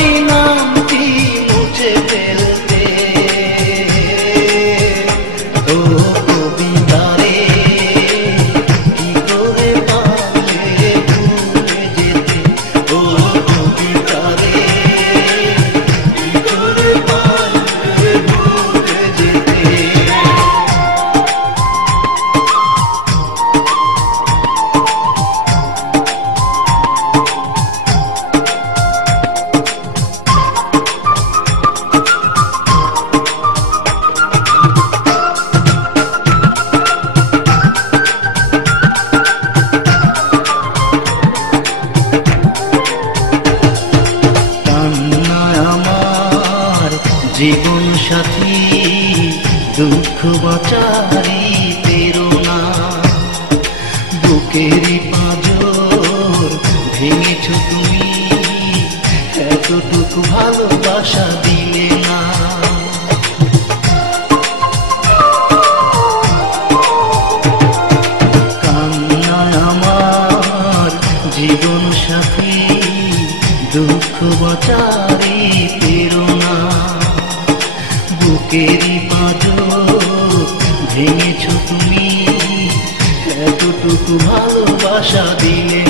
পারি নামটি মুছে ফেলতে। ও কবিতা রে, কি করে পারলে ভুলে যেতে? ও কবিতা রে, কি করে পারলে ভুলে যেতে? জীবন সাথী দুঃখ বাঁচারি প্রেরণা, বুকেরই পাঁজর ভেঙেছ তুমি, এতটুকু ভালোবাসা দিলে না। কান্নায় আমার জীবন সাথী দুঃখ বাঁচারি প্রেরণা, বুকেরই পাঁজর ভেঙেছ তুমি, এতটুকু ভালোবাসা দিলে